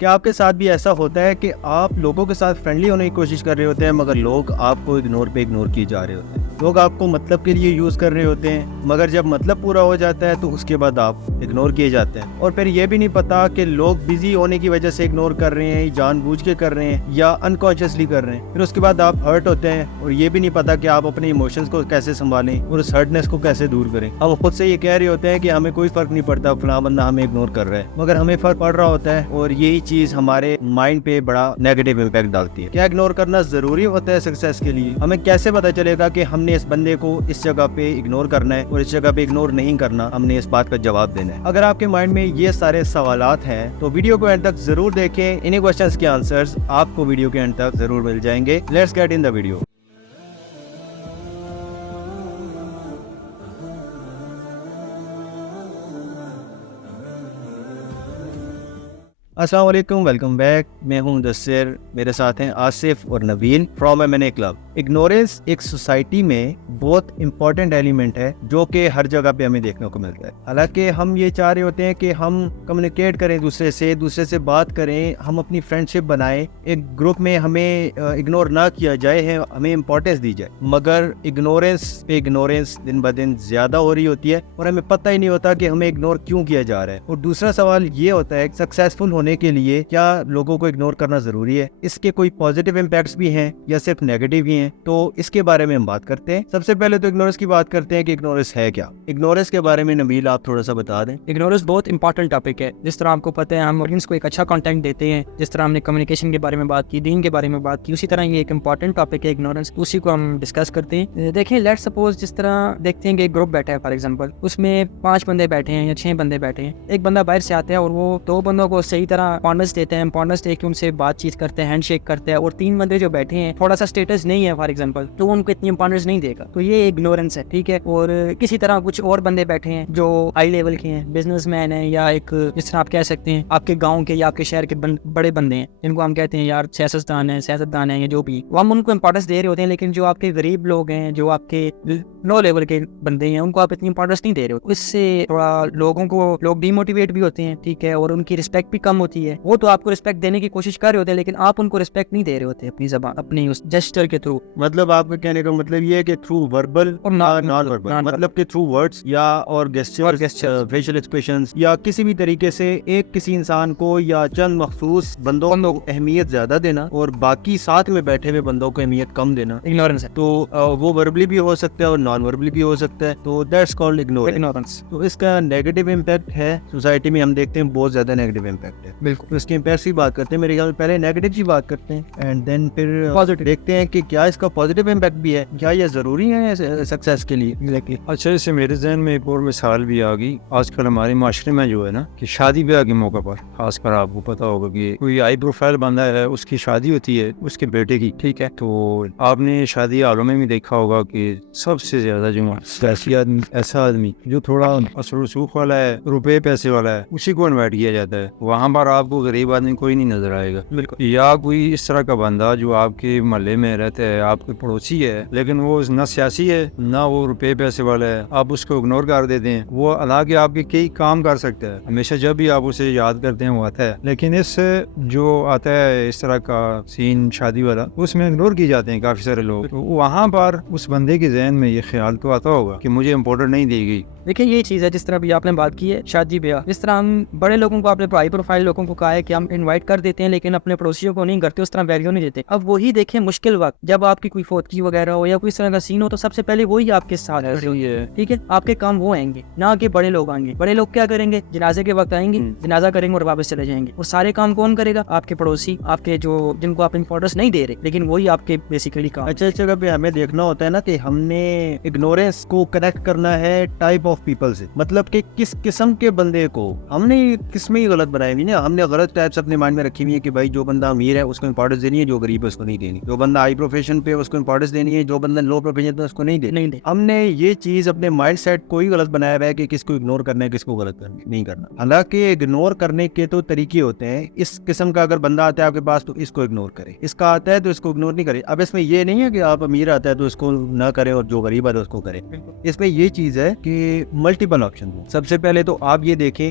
کیا آپ کے ساتھ بھی ایسا ہوتا ہے کہ آپ لوگوں کے ساتھ فرینڈلی ہونے کی کوشش کر رہے ہوتے ہیں مگر لوگ آپ کو اگنور کیے جا رہے ہوتے ہیں؟ لوگ آپ کو مطلب کے لیے یوز کر رہے ہوتے ہیں مگر جب مطلب پورا ہو جاتا ہے تو اس کے بعد آپ اگنور کیے جاتے ہیں، اور پھر یہ بھی نہیں پتا کہ لوگ بزی ہونے کی وجہ سے اگنور کر رہے ہیں، جان بوجھ کے کر رہے ہیں یا انکانشیسلی کر رہے ہیں۔ پھر اس کے بعد آپ ہرٹ ہوتے ہیں اور یہ بھی نہیں پتا کہ آپ اپنے ایموشنز کو کیسے سنبھالیں اور اس ہرٹنس کو کیسے دور کریں۔ ہم خود سے یہ کہہ رہے ہوتے ہیں کہ ہمیں کوئی فرق نہیں پڑتا فلاں بندہ ہمیں اگنور کر رہا ہے، مگر ہمیں فرق پڑ رہا ہوتا ہے اور یہی چیز ہمارے مائنڈ پہ بڑا نیگیٹو امپیکٹ ڈالتی ہے۔ کیا اگنور کرنا ضروری ہوتا ہے سکسیس کے لیے؟ ہمیں کیسے پتا چلے گا کہ ہم نے اس بندے کو اس جگہ پہ اگنور کرنا ہے اور اس جگہ پہ اگنور نہیں کرنا؟ ہم نے اس بات کا جواب دینا ہے۔ اگر آپ کے مائنڈ میں یہ سارے سوالات ہیں تو ویڈیو کو اینڈ تک ضرور دیکھیں، انہیں کوسچنز کے آنسرز آپ کو ویڈیو کے اینڈ تک ضرور مل جائیں گے۔ Let's get in the video. السلام علیکم، ویلکم بیک۔ میں ہوں مدثر، میرے ساتھ ہیں آصف اور نویل فرام M&A کلب۔ اگنورینس ایک سوسائٹی میں بہت امپورٹنٹ ایلیمنٹ ہے جو کہ ہر جگہ پہ ہمیں دیکھنے کو ملتا ہے۔ حالانکہ ہم یہ چاہ رہے ہوتے ہیں کہ ہم کمیونیکیٹ کریں دوسرے سے بات کریں، ہم اپنی فرینڈ شپ بنائیں، ایک گروپ میں ہمیں اگنور نہ کیا جائے، ہمیں امپورٹنس دی جائے، مگر اگنورینس دن بہ دن زیادہ ہو رہی ہوتی ہے اور ہمیں پتہ ہی نہیں ہوتا کہ ہمیں اگنور کیوں کیا جا رہا ہے۔ اور دوسرا سوال یہ ہوتا ہے سکسیسفل ہونے کے لیے کیا لوگوں کو اگنور کرنا ضروری ہے؟ اس کے کوئی پازیٹیو امپیکٹس بھی ہیں یا صرف نیگیٹو ہی ہیں؟ تو اس کے بارے میں ہم بات کرتے ہیں۔ سب سے پہلے تو اگنورنس کی بات کرتے ہیں کہ اگنورنس ہے کیا۔ اگنورنس کے بارے میں نبیل آپ تھوڑا سا بتا دیں۔ اگنورنس بہت امپورٹنٹ ٹاپک ہے۔ جس طرح آپ کو پتہ ہے ہم آڈینس کو ایک اچھا کنٹینٹ دیتے ہیں، جس طرح ہم نے کمیونیکیشن کے بارے میں بات کی، دین کے بارے میں بات کی، اسی طرح یہ ایک امپورٹنٹ ٹاپک ہے اگنورنس، اسی کو ہم ڈسکس کرتے ہیں۔ دیکھیں، لیٹ سپوز جس طرح دیکھتے ہیں کہ ایک گروپ بیٹھا ہے، فار ایگزامپل اس میں 5 بندے بیٹھے ہیں یا 6 بندے بیٹھے ہیں۔ ایک بندہ باہر سے آتا ہے اور وہ 2 بندوں کو صحیح طرح امپورٹنس دیتے ہیں، امپورٹنس دے کے ان سے بات چیت کرتے ہیں، ہینڈ شیک کرتے ہیں، اور 3 بندے جو بیٹھے ہیں تھوڑا سا اسٹیٹس نہیں ہے فار ایگزامپل، تو وہ ان کو اتنی امپورٹنس نہیں دے گا، تو یہ اگنورنس ہے، ٹھیک ہے۔ اور کسی طرح کچھ اور بندے بیٹھے ہیں جو ہائی لیول کے ہیں، بزنس مین ہیں، یا ایک جس طرح آپ کہہ سکتے ہیں آپ کے گاؤں کے یا آپ کے شہر کے بڑے بندے ہیں جن کو ہم کہتے ہیں یار سیاستدان ہیں یا جو بھی، وہ ہم ان کو امپورٹنس دے رہے ہوتے ہیں، لیکن جو آپ کے غریب لوگ ہیں، جو آپ کے لو لیول کے بندے ہیں، ان کو آپ اتنی امپورٹنس نہیں دے رہے ہوتے۔ اس سے تھوڑا لوگ ڈی موٹیویٹ بھی ہوتے ہیں، ٹھیک ہے، اور ان کی رسپیکٹ بھی کم ہوتی ہے۔ وہ تو آپ کو رسپیکٹ دینے کی کوشش کر رہے ہوتے ہیں لیکن آپ ان کو رسپیکٹ نہیں دے رہے ہوتے اپنی زبان، اپنی اس جسچر کے تھرو۔ مطلب آپ کے کہنے کا مطلب یہ ہے کہ تھرو وربل اور نان وربل، مطلب کہ تھرو ورڈز یا اور گیسچرز، فیشل ایکسپریشنز، یا کسی بھی طریقے سے کسی انسان کو یا چند مخصوص بندوں کو اہمیت زیادہ دینا اور باقی ساتھ میں بیٹھے ہوئے بندوں کو اہمیت کم دینا اگنورنس ہے۔ تو وہ وربلی بھی ہو سکتا ہے اور نان وربلی بھی ہو سکتا ہے، تو دیٹس کالڈ اگنورنس۔ تو اس کا نیگیٹو امپیکٹ ہے سوسائٹی میں، ہم دیکھتے ہیں بہت زیادہ نیگیٹو امپیکٹ ہے۔ بالکل، اس کے امپیکٹس کی بات کرتے ہیں، میرے خیال میں پہلے نیگیٹو کی بات کرتے ہیں اینڈ دین پھر دیکھتے ہیں کہ کیا اس کا پازیٹیو امپیکٹ بھی ہے، کیا یہ ضروری ہے سکسیس کے لیے۔ اچھا، اس سے میرے ذہن میں ایک اور مثال بھی آ گئی۔ آج کل ہمارے معاشرے میں جو ہے نا کہ شادی بیاہ کے موقع پر خاص کر آپ کو پتا ہوگا کہ کوئی ہائی پروفائل بندہ ہے، اس کی شادی ہوتی ہے اس کے بیٹے کی، ٹھیک ہے، تو آپ نے شادی حالوں میں بھی دیکھا ہوگا کہ سب سے زیادہ جو سیاسی آدمی، ایسا آدمی جو تھوڑا اثر رسوخ والا ہے، روپے پیسے والا ہے، اسی کو انوائٹ کیا جاتا ہے۔ وہاں پر آپ کو غریب آدمی کوئی نہیں نظر آئے گا، بالکل، یا کوئی اس طرح کا بندہ جو آپ کے محلے میں رہتا ہے، آپ کے پڑوسی ہے، لیکن وہ نہ سیاسی ہے نہ وہ روپے پیسے والا ہے، آپ اس کو اگنور کر دیتے ہیں۔ وہ حالانکہ آپ کے کئی کام کر سکتا ہے، ہمیشہ جب بھی آپ اسے یاد کرتے ہیں وہ آتا ہے، لیکن اس جو آتا ہے اس طرح کا سین شادی والا، اس میں اگنور کی جاتے ہیں کافی سارے لوگ۔ تو وہاں پر اس بندے کے ذہن میں یہ خیال تو آتا ہوگا کہ مجھے امپورٹنٹ نہیں دی گئی۔ دیکھیں، یہ چیز ہے جس طرح بھی آپ نے بات کی ہے شادی بیاہ، جس طرح ہم بڑے لوگوں کو، اپنے ہائی پروفائل لوگوں کو کہا ہے کہ ہم انوائٹ کر دیتے ہیں لیکن اپنے پڑوسیوں کو نہیں کرتے، اس طرح ویلیو نہیں دیتے۔ اب وہی دیکھیں مشکل وقت جب آپ کی کوئی فوتگی وغیرہ ہو یا کوئی اس طرح کا سین ہو، تو سب سے پہلے وہی آپ کے ساتھ ہے، ٹھیک ہے، آپ کے کام وہ آئیں گے، نہ کہ بڑے لوگ آئیں گے۔ بڑے لوگ کیا کریں گے؟ جنازے کے وقت آئیں گے، جنازہ کریں گے اور واپس چلے جائیں گے، اور سارے کام کون کرے گا؟ آپ کے پڑوسی، آپ کے جو جن کو آپ امپورٹنس نہیں دے رہے، لیکن وہی آپ کے بیسیکلی کام۔ اچھا، اس جگہ پہ ہمیں دیکھنا ہوتا ہے نا کہ ہم نے اگنورینس کو کنیکٹ کرنا ہے ٹائپ آف پیپل سے، مطلب کہ کس قسم کے بندے کو ہم نے قسمیں ہی غلط بنائی ہوئی نا، ہم نے غلط ٹائپس اپنے مائنڈ میں رکھی ہوئی ہے کہ بھائی جو بندہ امیر ہے اس کو امپورٹنس دینی ہے، جو غریب ہے اس کو نہیں دینی، جو بندہ ہائی پروفیشن پہ اس کو امپورٹنس دینی ہے، جو بندہ لو پروفیشن پہ اس کو نہیں دینی۔ ہم نے یہ چیز اپنے مائنڈ سیٹ کو ہی غلط بنایا ہوا ہے کہ کس کو اگنور کرنا ہے، کس کو غلط نہیں کرنا۔ حالانکہ اگنور کرنے کے تو طریقے ہوتے ہیں۔ اس قسم کا اگر بندہ آتا ہے آپ کے پاس تو اس کو اگنور کرے، اس کا آتا ہے تو اس کو اگنور نہیں کرے۔ اب اس میں یہ نہیں ہے کہ آپ امیر آتا ہے تو اس کو نہ کرے اور جو غریب آتا ہے اس کو کرے، اس میں یہ چیز ہے کہ ملٹیپل آپشن ہو۔ سب سے پہلے تو آپ یہ دیکھیں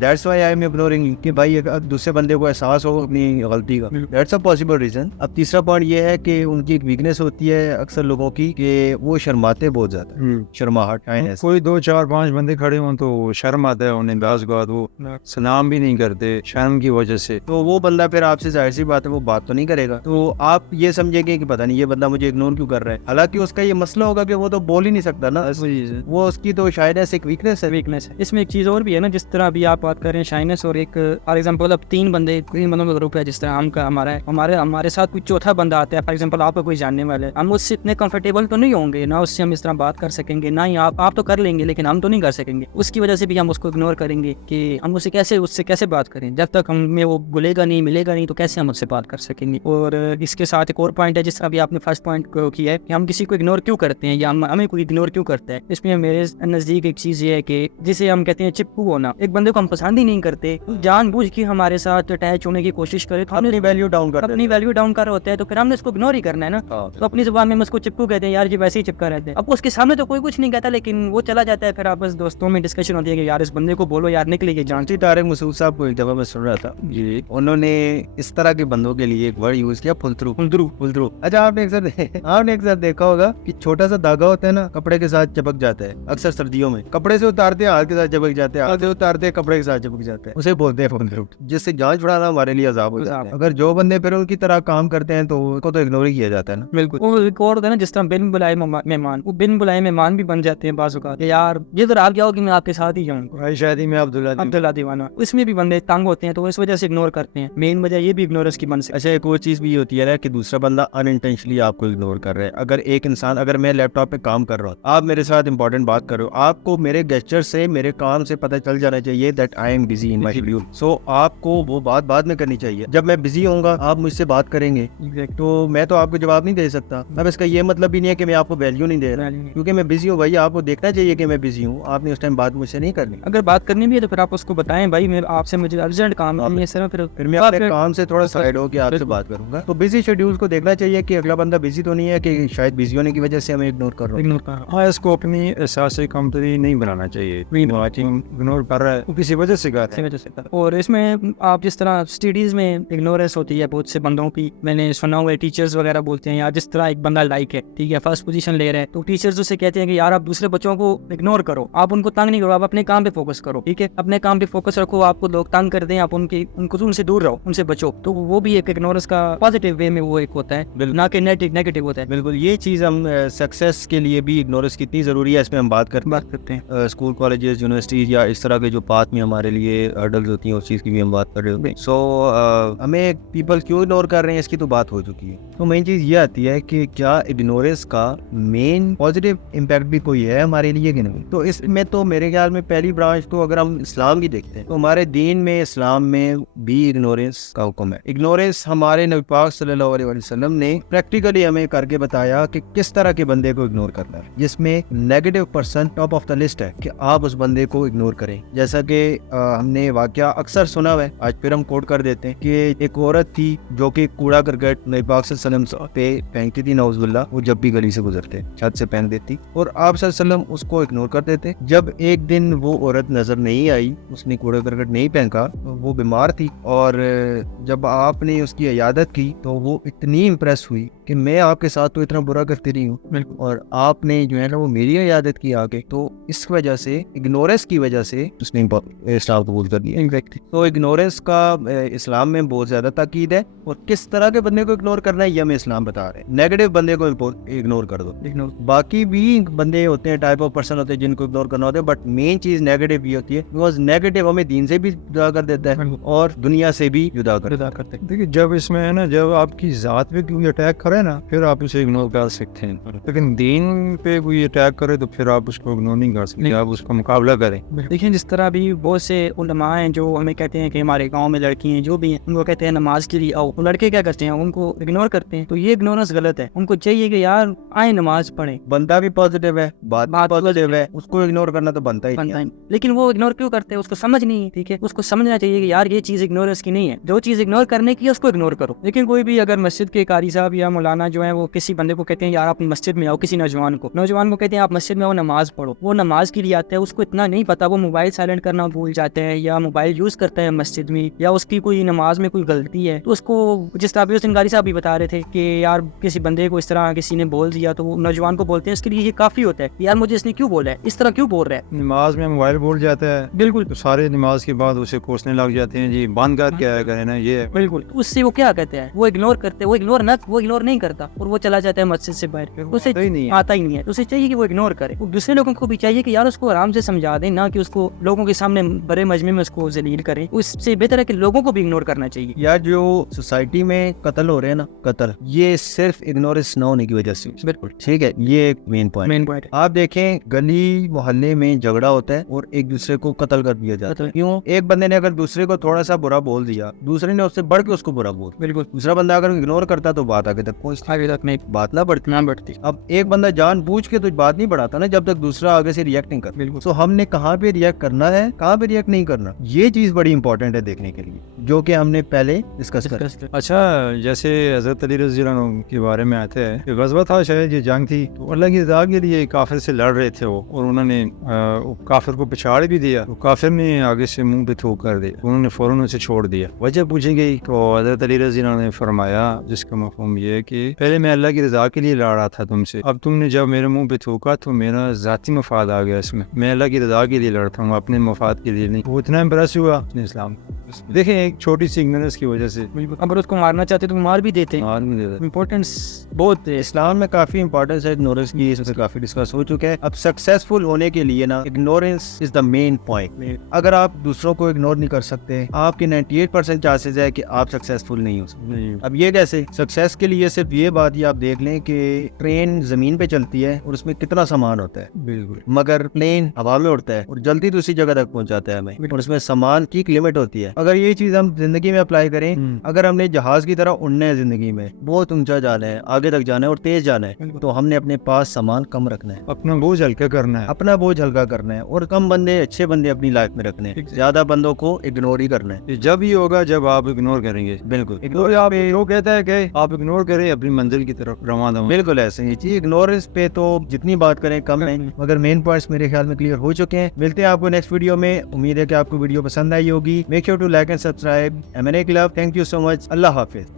That's why I am ignoring you. کہ بھائی دوسرے بندے کو احساس ہو اپنی غلطی کا. That's a possible reason. اب تیسرا پوائنٹ یہ ہے کہ ان کی ایک ویکنیس ہوتی ہے اکثر لوگوں کی کہ وہ شرماتے بہت زیادہ, شرماہٹ. کوئی 2 4 5 بندے کھڑے ہوں تو شرم آتا ہے انہیں, بعض اوقات وہ سلام بھی نہیں کرتے شرم کی وجہ سے. تو وہ بندہ پھر آپ سے ظاہر سی بات ہے وہ بات تو نہیں کرے گا, تو آپ یہ سمجھیں گے کہ پتہ نہیں یہ بندہ مجھے اگنور کیوں کر رہا ہے, حالانکہ اس کا یہ مسئلہ ہوگا کہ وہ تو بول ہی نہیں سکتا نا, وہ اس کی تو شاید ایک ویکنیس ہے. اس میں ایک چیز اور بھی ہے نا, جس طرح ابھی آپ بات کر رہے ہیں شائنس, اور ایک فار ایگزامپل اب 3 بندوں کا گروپ ہے جس طرح ہم کا ہمارا ہے, ہمارے ساتھ کوئی چوتھا بندہ آتا ہے, فار ایگزامپل آپ کا کوئی جاننے والے, ہم اس سے اتنے کمفرٹیبل تو نہیں ہوں گے, نہ اس سے ہم اس طرح بات کر سکیں گے, نہ ہی آپ تو کر لیں گے لیکن ہم تو نہیں کر سکیں گے. اس کی وجہ سے بھی ہم اس کو اگنور کریں گے کہ ہم اس سے کیسے بات کریں, جب تک ہمیں وہ گلے گا نہیں ملے گا نہیں تو کیسے ہم اس سے بات کر سکیں گے. اور اس کے ساتھ ایک اور پوائنٹ ہے جس طرح بھی آپ نے فرسٹ پوائنٹ کو کیا ہے کہ ہم کسی کو اگنور کیوں کرتے ہیں یا ہمیں کوئی اگنور کیوں کرتا ہے. اس میں میرے نزدیک ایک چیز یہ ہے کہ جسے ہم کہتے ہیں چپکو ہونا, ایک بندے کو ہم پسند ہی نہیں کرتے, جان بوجھ کے ہمارے ساتھ اٹیچ ہونے کی کوشش کرے تو اپنی ویلیو ڈاؤن کر ہوتا ہے, تو پھر ہم نے اس کو اگنور ہی کرنا ہے نا. تو اپنی زبان میں اس کو چپکو کہتے ہیں, یار جی ویسے ہی چپکا رہتے ہیں. اب اس کے سامنے تو کوئی کچھ نہیں کہتا لیکن وہ چلا جاتا ہے, پھر آپس دوستوں میں ڈسکشن ہوتی ہے کہ یار اس بندے کو بولو یار نکلے گی جان. طارق مسعود صاحب کو ایک دفعہ میں سن رہا تھا, انہوں نے اس طرح کے بندوں کے لیے ایک ورڈ یوز کیا, پھلترو. اچھا آپ نے اکثر دیکھا ہوگا کہ چھوٹا سا دھاگا ہوتا ہے نا, کپڑے کے ساتھ چپک جاتا ہے اکثر سردیوں میں, کپڑے سے اتارتے ہیں ہاتھ کے ساتھ چپک جاتے ہیں, ہاتھ سے اتارتے ہیں کپڑے کے ساتھ چپک جاتے ہیں, اسے بولتے ہیں پھلترو, جس سے جان چھڑانا ہمارے لیے عذاب ہو جاتا ہے. اگر جو بندے پھر ان کی طرح کام کرتے ہیں تو ان کو تو اگنور ہی کیا جاتا ہے نا. بالکل. وہ ایک اور ہوتا ہے نا جس طرح بن بلائے مہمان, وہ بن بلائے مہمان بھی بن جاتے ہیں بعض اوقات, یار یہ تو آپ کیا ہو کہ میں آپ کے ساتھ ہی جاؤں, شادی میں عبداللہ دیوانہ, اس میں بھی بندے تنگ ہوتے ہیں تو اس وجہ سے اگنور کرتے ہیں. مین وجہ یہ بھی اگنورنس کی بن سکتی ہے. اچھا ایک اور چیز بھی ہوتی ہے نا کہ دوسرا بندہ ان انٹینشنلی آپ کو اگنور کر رہا ہے. اگر ایک انسان, اگر میں لیپ ٹاپ پہ کام کر رہا ہوں, آپ میرے ساتھ امپورٹنٹ بات کر رہے ہو, آپ کو میرے گیسچر سے, میرے کام سے پتہ چل جانا چاہیے that I am busy in my schedule. So آپ کو وہ بات بعد میں کرنی چاہیے. جب میں بزی ہوں گا آپ مجھ سے بات کریں گے تو میں تو آپ کو جواب نہیں دے سکتا. اب اس کا یہ مطلب بھی نہیں ہے کہ میں آپ کو ویلیو نہیں دے رہا, کیونکہ میں بزی ہوں. بھائی آپ کو دیکھنا چاہیے کہ میں بزی ہوں, آپ نے اس ٹائم بات مجھ سے نہیں کرنی. اگر بات کرنی بھی ہے تو پھر آپ اس کو بتائیں, بھائی میں آپ سے مجھے ارجنٹ کام ہے, پھر میں اپنے کام سے تھوڑا سائڈ ہو کے آپ سے بات کروں گا. تو بزی شیڈیول کو دیکھنا چاہیے کہ اگلا بندہ بزی تو نہیں ہے کہ شاید بزی ہونے کی وجہ سے ہمیں اگنور کر رہا ہے. ہاں, اس کو اپنی احساس کمتری نہیں بنانا چاہیے. اگنور کر رہا ہے وہ کسی وجہ سے کر رہا ہے. اور اس میں آپ جس طرح اسٹڈیز میں اگنورنس ہوتی ہے بہت سے بندوں کی, میں نے سنا ہوا ہے ٹیچرز وغیرہ بولتے ہیں, یا جس طرح ایک بندہ لائک ہے, ٹھیک ہے, فرسٹ پوزیشن لے رہے ہیں, تو ٹیچرز اسے کہتے ہیں کہ یار آپ دوسرے بچوں کو اگنور کرو, آپ ان کو تنگ نہیں کرو, آپ اپنے کام پہ فوکس کرو, ٹھیک ہے, اپنے کام پہ فوکس رکھو. آپ کو لوگ تنگ کر دیں, آپ ان سے دور رہو, ان سے بچو. تو وہ بھی ایک اگنورنس کا پازیٹیو وے میں وہ ایک ہوتا ہے, نہ کہ نیگیٹو ہوتا ہے. بالکل, یہ چیز ہم سکسیس کے لیے بھی اگنورنس کتنی ضروری ہے اس میں ہم بات کرتے ہیں. اسکول, کالجز, یونیورسٹیز یا اس طرح کے جو پاتھ میں ہمارے لیے ہرڈلز ہوتی ہیں اس چیز کی بھی ہم بات کر رہے ہوتے ہیں. سو ہمیں پیپل کیوں اگنور کر رہے ہیں اس کی تو بات ہو چکی ہے. تو مین چیز یہ آتی ہے کہ کیا اگنورنس کا مین پازیٹیو امپیکٹ بھی کوئی ہے ہمارے لیے کہ نہیں. تو اس میں تو میرے خیال میں پہلی برانچ تو اگر ہم اسلام کی دیکھتے ہیں تو ہمارے دین میں, اسلام میں بھی اگنورنس کا حکم ہے. اگنورنس ہمارے نبی پاک صلی اللہ علیہ وسلم نے پریکٹیکلی ہمیں کر کے بتایا کہ کس طرح کے بندے کو اگنور کرنا ہے, جس میں negative person top of the list ہے کہ آپ اس بندے کو اگنور کریں. جیسا کہ ہم نے واقعہ اکثر سنا ہوا ہے, آج پھر ہم کوٹ کر دیتے ہیں کہ ایک عورت تھی جو کہ کوڑا کرکٹ نبی پاک صلی اللہ علیہ وسلم پہ پھینکتی تھی, نعوذ باللہ, وہ جب بھی گلی سے گزرتے چھت سے پھینک دیتی, اور آپ صلی اللہ علیہ وسلم اس کو اگنور کر دیتے. جب ایک دن وہ عورت نظر نہیں آئی, اس نے کوڑا کرکٹ نہیں پھینکا, وہ بیمار تھی, اور جب آپ نے اس کی عیادت کی تو وہ اتنی امپریس ہوئی کہ میں آپ کے ساتھ تو اتنا برا کرتی رہی ہوں اور آپ نے جو ہے نا وہ میری عیادت کی آگے. تو اس وجہ سے, اگنورنس کی وجہ سے اس نے اسلام قبول کر لیا. تو اگنورنس کا اسلام میں بہت زیادہ تاکید ہے, اور کس طرح کے بندے کو اگنور کرنا ہے یہ ہمیں اسلام بتا رہے ہیں. نیگیٹو بندے کو اگنور کر دو, باقی بھی بندے ہوتے ہیں, ٹائپ آف پرسن ہوتے ہیں جن کو اگنور کرنا ہوتا ہے, بٹ مین چیز نیگیٹو ہی ہوتی ہے, بیکاز نیگیٹو ہمیں دین سے بھی جدا کر دیتا ہے اور دنیا سے بھی جدا کرتا ہے. دیکھیے جب اس میں ہے نا, جب آپ کی ذات پہ کوئی اٹیک کرے نا پھر آپ اسے اگنور کر سکتے ہیں, لیکن دین پہ کوئی اٹیک کرے تو پھر آپ اس کو اگنور نہیں کر سکتے, آپ اس کا مقابلہ کریں. دیکھیں جس طرح بھی بہت سے علماء ہیں جو ہمیں کہتے ہیں کہ ہمارے گاؤں میں لڑکی ہیں جو بھی ہیں, ان کو کہتے ہیں نماز کے لیے آؤ, وہ لڑکے کیا کرتے ہیں, ان کو اگنور کرتے ہیں. تو یہ اگنورنس غلط ہے. ان کو چاہیے کہ یار آئیں نماز پڑھیں. بندہ بھی پازیٹیو ہے, بات پازیٹیو ہے, اس کو اگنور کرنا تو بنتا ہی ہے. لیکن وہ اگنور کیوں کرتے ہیں, اس کو سمجھ نہیں ہے, ٹھیک ہے, اس کو سمجھنا چاہیے کہ یار یہ چیز اگنورنس کی نہیں ہے, جو چیز اگنور کرنے کی ہے اس کو اگنور کرو. لیکن کوئی بھی اگر مسجد کے قاری صاحب یا مولانا جو ہے وہ کسی بندے کو کہتے ہیں یار اپنی مسجد میں آؤ، کسی نوجوان کو کہتے ہیں آپ مسجد میں آؤ نماز پڑھو، وہ نماز کے لیے آتا ہے، اس کو اتنا نہیں پتا، وہ موبائل سائلنٹ کرنا بھول جاتے ہیں یا موبائل یوز کرتا ہے مسجد میں، یا اس کی کوئی نماز میں کوئی غلطی ہے تو اس کو، جس طرح بھی سنگاری صاحب بھی بتا رہے تھے کہ یار کسی بندے کو اس طرح کسی نے بول دیا تو وہ نوجوان کو بولتے ہیں اس کے لیے یہ کافی ہوتا ہے یار مجھے اس نے کیوں بولا ہے، اس طرح کیوں بول رہا ہے. نماز میں موبائل بھول جاتا ہے بالکل تو سارے نماز کے بعد اسے کوسنے لگ جاتے ہیں جی بند کر کے آیا کرے نا یہ. بالکل. اس سے وہ کیا کہتے ہیں، وہ اگنور کرتے ہیں، وہ اگنور نہیں کرتا اور وہ چلا جاتا ہے مسجد سے باہر، اسے آتا ہی نہیں ہے، اسے چاہیے کہ وہ اگنور کرے. دوسرے لوگوں کو بھی چاہیے کہ یار اس کو آرام سے سمجھا دیں، نہ کہ اس کو لوگوں کے سامنے بڑے مجمع میں اس کو ذلیل کریں. اس سے بہتر ہے کہ لوگوں کو بھی اگنور کرنا چاہیے. یا جو سوسائٹی میں قتل ہو رہے ہیں نا، قتل یہ صرف اگنورنس نہ ہونے کی وجہ سے. بالکل ٹھیک ہے، یہ ایک مین پوائنٹ. آپ دیکھیں گلی محلے میں جھگڑا ہوتا ہے اور ایک دوسرے کو قتل کر دیا جاتا ہے. کیوں؟ ایک بندے نے اگر دوسرے کو تھوڑا سا برا بول دیا، دوسرے نے اس سے بڑھ کے اس کو برا بول. بالکل. دوسرا بندہ اگر اگنور کرتا تو بات آگے تک پہنچتی، آگے تک نہیں بات نہ بڑھتی. اب ایک بندہ جان بوجھ کے تو بات نہیں بڑھاتا نا جب تک دوسرا آگے سے ریئیکٹ نہیں کرتا. بالکل. تو ہم نے کہاں پہ ریئیکٹ کرنا ہے، کہاں پہ ریئیکٹ نہیں کرنا، یہ چیز بڑی امپورٹنٹ ہے دیکھنے کے لیے، جو کہ ہم نے پہلے ڈسکس کر. اچھا جیسے حضرت علی رضی اللہ عنہ کے بارے میں آتا ہے کہ غزوہ تھا شاید یہ جنگ تھی، تو اللہ کی رضا کے لیے کافر سے لڑ رہے تھے وہ، اور انہوں نے کافر کو پچھاڑ بھی دیا، تو کافر نے آگے سے منہ پہ تھوک کر دیا، انہوں نے فوراً اسے چھوڑ دیا. وجہ پوچھی گئی تو حضرت علی رضی اللہ عنہ نے فرمایا جس کا مفہوم یہ ہے کہ پہلے میں اللہ کی رضا کے لیے لڑ رہا تھا تم سے، اب تم نے جب میرے منہ پہ تھوکا تو میرا ذاتی مفاد آ گیا، اس میں اللہ کی رضا کے لیے لڑتا ہوں، اپنے مفاد کے لیے نہیں. وہ اتنا امپریس ہوا اپنے اسلام. دیکھیں ایک چھوٹی سی اگنورنس کی وجہ سے اگر اس کو مارنا چاہتے تو مار بھی دیتے. امپورٹنس بہت ہے اسلام میں، کافی امپورٹنس ہے اگنورنس کی، اس سے کافی ڈسکس ہو چکا ہے. اب سکسیسفل ہونے کے لیے نا اگنورنس از دا مین پوائنٹ. اگر آپ دوسروں کو اگنور نہیں کر سکتے، آپ کے 98% چانسز ہے کہ آپ سکسیسفل نہیں ہو سکتے. اب یہ کیسے؟ سکسیس کے لیے صرف یہ بات یہ آپ دیکھ لیں کہ ٹرین زمین پہ چلتی ہے اور اس میں کتنا سامان ہوتا ہے، بالکل، مگر پلین ہوا میں اڑتا ہے اور جلدی دوسری جگہ تک پہنچاتا ہے ہمیں، اور اس میں سامان کی ایک لمٹ ہوتی ہے. اگر یہ چیز ہم زندگی میں اپلائی کریں، اگر ہم نے جہاز کی طرح اڑنا ہے زندگی میں، بہت اونچا جانا ہے، آگے تک جانا ہے اور تیز جانا ہے، تو ہم نے اپنے پاس سامان کم رکھنا ہے، اپنا بوجھ ہلکا کرنا ہے، اپنا بوجھ ہلکا کرنا ہے، اور کم بندے، اچھے بندے اپنی لائف میں رکھنے ہیں، زیادہ بندوں کو اگنور ہی کرنا ہے. جب ہی ہوگا جب آپ اگنور کریں گے. بالکل. آپ وہ کہتا ہے کہ آپ اگنور کریں اپنی منزل کی طرف روانہ ہوں. بالکل ایسے ہی چیز. اگنورنس پہ تو جتنی بات کریں کم ہے، مگر مین پوائنٹس میرے خیال میں کلیئر ہو چکے ہیں. ملتے ہیں آپ کو نیکسٹ ویڈیو میں. امید ہے کہ آپ کو ویڈیو پسند آئی ہوگی. Make sure to like and subscribe. M N A club. Thank you so much. اللہ حافظ.